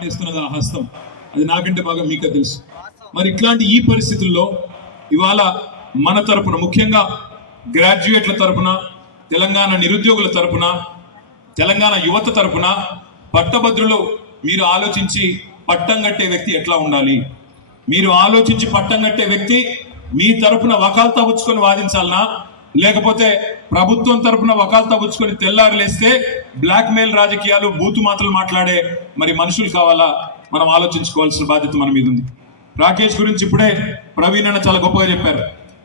వాయిస్తున్నది ఆ హస్తం. అది నాకంటే బాగా మీకే తెలుసు. మరి ఇట్లాంటి ఈ పరిస్థితుల్లో ఇవాళ మన తరపున ముఖ్యంగా గ్రాడ్యుయేట్ల తరపున తెలంగాణ నిరుద్యోగుల తరపున తెలంగాణ యువత తరపున పట్టభద్రులు మీరు ఆలోచించి పట్టం కట్టే వ్యక్తి ఎట్లా ఉండాలి? మీరు ఆలోచించి పట్టం కట్టే వ్యక్తి మీ తరపున వకాల్తా ఉచ్చుకొని వాదించాలనా? లేకపోతే ప్రభుత్వం తరపున వకాల్తా పుచ్చుకొని తెల్లారు లేస్తే బ్లాక్ మెయిల్ రాజకీయాలు బూతు మాటలు మాట్లాడే మరి మనుషులు కావాలా? మనం ఆలోచించుకోవాల్సిన బాధ్యత మన మీద ఉంది. రాకేష్ గురించి ఇప్పుడే ప్రవీణ్ అన్న చాలా గొప్పగా చెప్పారు.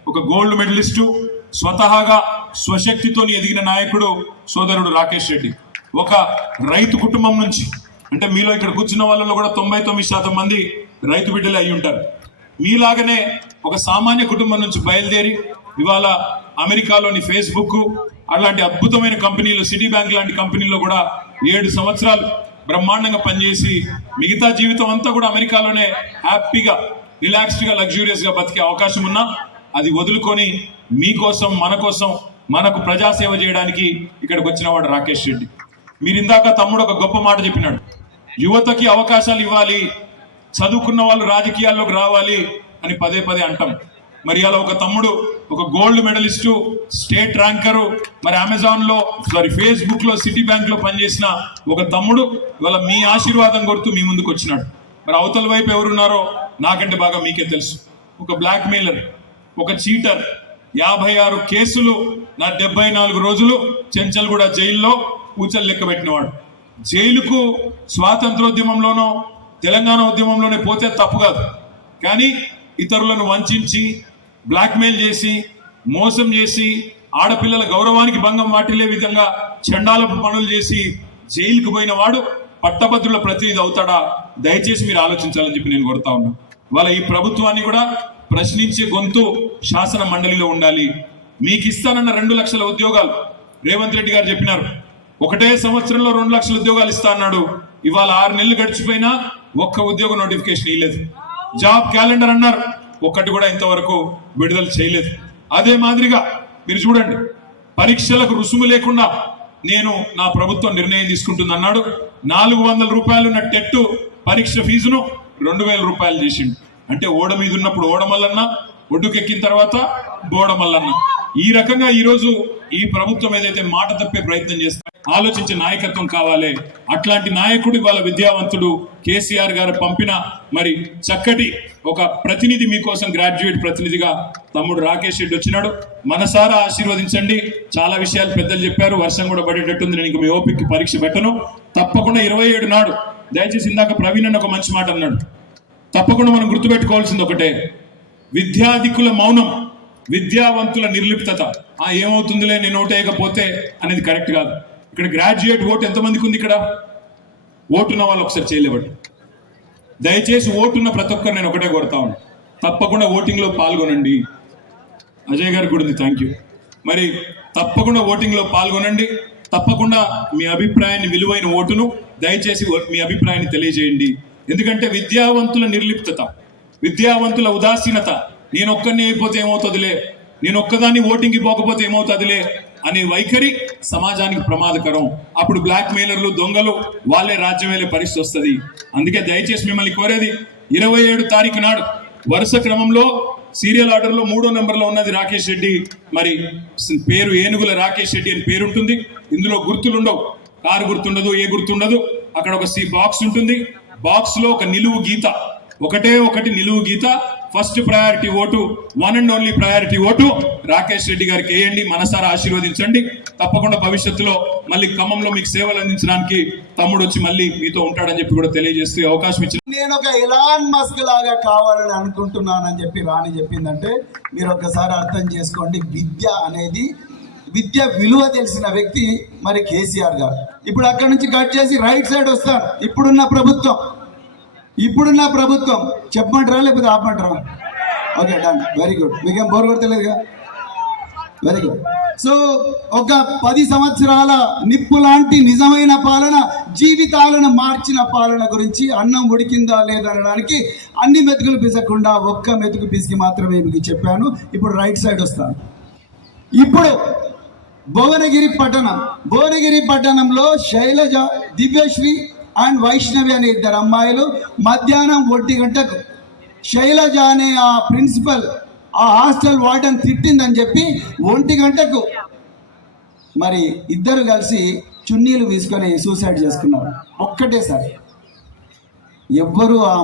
ఒక గోల్డ్ మెడలిస్టు స్వతహాగా స్వశక్తితో ఎదిగిన నాయకుడు సోదరుడు రాకేష్ రెడ్డి. ఒక రైతు కుటుంబం నుంచి అంటే మీలో ఇక్కడ కూర్చున్న వాళ్ళలో కూడా తొంభై తొమ్మిది శాతం మంది రైతు బిడ్డలే అయి ఉంటారు. మీలాగనే ఒక సామాన్య కుటుంబం నుంచి బయలుదేరి ఇవాళ అమెరికాలోని ఫేస్బుక్ అలాంటి అద్భుతమైన కంపెనీలు సిటీ బ్యాంక్ లాంటి కంపెనీల్లో కూడా ఏడు సంవత్సరాలు బ్రహ్మాండంగా పనిచేసి మిగతా జీవితం అంతా కూడా అమెరికాలోనే హ్యాపీగా రిలాక్స్డ్గా లగ్జూరియస్గా బతికే అవకాశం ఉన్నా అది వదులుకొని మీకోసం మన కోసం మనకు ప్రజాసేవ చేయడానికి ఇక్కడికి వచ్చిన వాడు రాకేష్ రెడ్డి. మీరు ఇందాక తమ్ముడు ఒక గొప్ప మాట చెప్పినాడు. యువతకి అవకాశాలు ఇవ్వాలి చదువుకున్న వాళ్ళు రాజకీయాల్లోకి రావాలి అని పదే పదే అంటాం. మరి అలా ఒక తమ్ముడు ఒక గోల్డ్ మెడలిస్టు స్టేట్ ర్యాంకరు మరి అమెజాన్లో సారీ ఫేస్బుక్లో సిటీ బ్యాంక్లో పనిచేసిన ఒక తమ్ముడు. ఇవాళ మీ ఆశీర్వాదం కొడుతూ మీ ముందుకు వచ్చినాడు. మరి అవతల వైపు ఎవరున్నారో నాకంటే బాగా మీకే తెలుసు. ఒక బ్లాక్ మెయిలర్ ఒక చీటర్ యాభై ఆరు కేసులు నా డెబ్బై నాలుగు రోజులు చెంచల్గూడ జైల్లో కూచలు లెక్క పెట్టినవాడు. జైలుకు స్వాతంత్రోద్యమంలోనో తెలంగాణ ఉద్యమంలోనే పోతే తప్పు కాదు. కానీ ఇతరులను వంచించి బ్లాక్మెయిల్ చేసి మోసం చేసి ఆడపిల్లల గౌరవానికి భంగం వాటిల్లే విధంగా చండాలపు పనులు చేసి జైలుకు పోయిన వాడు పట్టభద్రుల ప్రతినిధి అవుతాడా? దయచేసి మీరు ఆలోచించాలని చెప్పి నేను కోరుతా ఉన్నా. వాళ్ళ ఈ ప్రభుత్వాన్ని కూడా ప్రశ్నించే గొంతు శాసన మండలిలో ఉండాలి. మీకు ఇస్తానన్న రెండు లక్షల ఉద్యోగాలు. రేవంత్ రెడ్డి గారు చెప్పినారు. ఒకటే సంవత్సరంలో రెండు లక్షల ఉద్యోగాలు ఇస్తా అన్నాడు. ఇవాళ ఆరు నెలలు గడిచిపోయినా ఒక్క ఉద్యోగ నోటిఫికేషన్ ఇవ్వలేదు జాబ్ క్యాలెండర్ అన్నారు. ఒక్కటి కూడా ఇంతవరకు విడుదల చేయలేదు. అదే మాదిరిగా మీరు చూడండి పరీక్షలకు రుసుము లేకుండా నేను నా ప్రభుత్వం నిర్ణయం తీసుకుంటుంది అన్నాడు నాలుగు వందల రూపాయలు ఉన్న టెట్టు పరీక్ష ఫీజును రెండు వేల రూపాయలు చేసిండు. అంటే ఓడ మీద ఉన్నప్పుడు ఓడమల్లన్న ఒడ్డుకెక్కిన తర్వాత బోడమల్లన్న. ఈ రకంగా ఈరోజు ఈ ప్రభుత్వం ఏదైతే మాట తప్పే ప్రయత్నం చేస్తా ఆలోచించే నాయకత్వం కావాలి. అట్లాంటి నాయకుడు వాళ్ళ విద్యావంతుడు కేసీఆర్ గారు పంపిన మరి చక్కటి ఒక ప్రతినిధి మీకోసం గ్రాడ్యుయేట్ ప్రతినిధిగా తమ్ముడు రాకేష్ రెడ్డి వచ్చినాడు. మనసారా ఆశీర్వదించండి. చాలా విషయాలు పెద్దలు చెప్పారు. వర్షం కూడా పడేటట్టుంది. నేను ఇంక మీ ఓపిక పరీక్ష పెట్టను. తప్పకుండా ఇరవై ఏడు నాడు దయచేసి ఇందాక ప్రవీణ్ అన్న ఒక మంచి మాట అన్నాడు. తప్పకుండా మనం గుర్తుపెట్టుకోవాల్సింది ఒకటే. విద్యాధికుల మౌనం విద్యావంతుల నిర్లిప్తత. ఆ ఏమవుతుందిలే నేను ఓటేయకపోతే అనేది కరెక్ట్ కాదు. ఇక్కడ గ్రాడ్యుయేట్ ఓటు ఎంతమందికి ఉంది ఇక్కడ? ఓటున్న వాళ్ళు ఒకసారి చేయలేబడి దయచేసి ఓటున్న ప్రతి ఒక్కరు నేను ఒకటే కోరుతా ఉన్నాను తప్పకుండా ఓటింగ్లో పాల్గొనండి. అజయ్ గారికి కూడా ఉంది థ్యాంక్ యూ మరి తప్పకుండా ఓటింగ్లో పాల్గొనండి. తప్పకుండా మీ అభిప్రాయాన్ని విలువైన ఓటును దయచేసి మీ అభిప్రాయాన్ని తెలియజేయండి. ఎందుకంటే విద్యావంతుల నిర్లిప్తత విద్యావంతుల ఉదాసీనత నేను ఒక్కరిని అయిపోతే ఏమవుతుందిలే? నేను ఒక్కదాన్ని ఓటింగ్కి పోకపోతే ఏమవుతుందిలే? అనే వైఖరి సమాజానికి ప్రమాదకరం. అప్పుడు బ్లాక్ మెయిలర్లు దొంగలు వాళ్ళే రాజ్యం వెళ్ళే పరిస్థితి వస్తుంది. అందుకే దయచేసి మిమ్మల్ని కోరేది ఇరవై ఏడు తారీఖు నాడు వరుస క్రమంలో సీరియల్ ఆర్డర్లో మూడో నెంబర్లో ఉన్నది రాకేష్ రెడ్డి. మరి పేరు ఏనుగుల రాకేష్ రెడ్డి అని పేరుంటుంది. ఇందులో గుర్తులు ఉండవు కారు గుర్తుండదు ఏ గుర్తుండదు. అక్కడ ఒక సి బాక్స్ ఉంటుంది. బాక్స్లో ఒక నిలువు గీత. ఒకటే ఒకటి నిలువు గీత. First priority vote one and only priority vote. Rakesh Reddy గారికి వేయండి మనసారా ఆశీర్వదించండి. తప్పకుండా భవిష్యత్తులో మళ్ళీ ఖమ్మంలో మీకు సేవలు అందించడానికి తమ్ముడు వచ్చి మళ్ళీ మీతో ఉంటాడని చెప్పి కూడా తెలియజేస్తే అవకాశం ఇచ్చింది నేను ఒక ఎలాన్ మస్క్ లాగా కావాలని అనుకుంటున్నానని చెప్పి రాణి చెప్పిందంటే మీరు ఒకసారి అర్థం చేసుకోండి విద్య అనేది విద్య విలువ తెలిసిన వ్యక్తి మరి కేసీఆర్ గారు. ఇప్పుడు అక్కడి నుంచి కట్ చేసి రైట్ సైడ్ వస్తాను ఇప్పుడున్న ప్రభుత్వం. ఇప్పుడున్న ప్రభుత్వం చెప్పమంటారా లేకపోతే ఆపమంటారా? ఓకే డన్ వెరీ గుడ్ మీకేం బోర్ కొడతలేదుగా? వెరీ గుడ్ సో ఒక పది సంవత్సరాల నిప్పు లాంటి నిజమైన పాలన జీవితాలను మార్చిన పాలన గురించి అన్నం ఉడికిందా లేదా అనడానికి అన్ని మెతుకులు పిసకుండా ఒక్క మెతుకు పిసికి మాత్రమే మీకు చెప్పాను. ఇప్పుడు రైట్ సైడ్ వస్తాను ఇప్పుడు భువనగిరి పట్టణం. భువనగిరి పట్టణంలో శైలజ దివ్యశ్రీ అండ్ వైష్ణవి అనే ఇద్దరు అమ్మాయిలు మధ్యాహ్నం ఒంటి గంటకు శైలజ అనే ఆ ప్రిన్సిపల్ ఆ హాస్టల్ వార్డెన్ తిట్టిందని చెప్పి ఒంటి గంటకు మరి ఇద్దరు కలిసి చున్నీలు తీసుకొని సూసైడ్ చేసుకున్నారు. ఒక్కటేసారి సార్. ఆ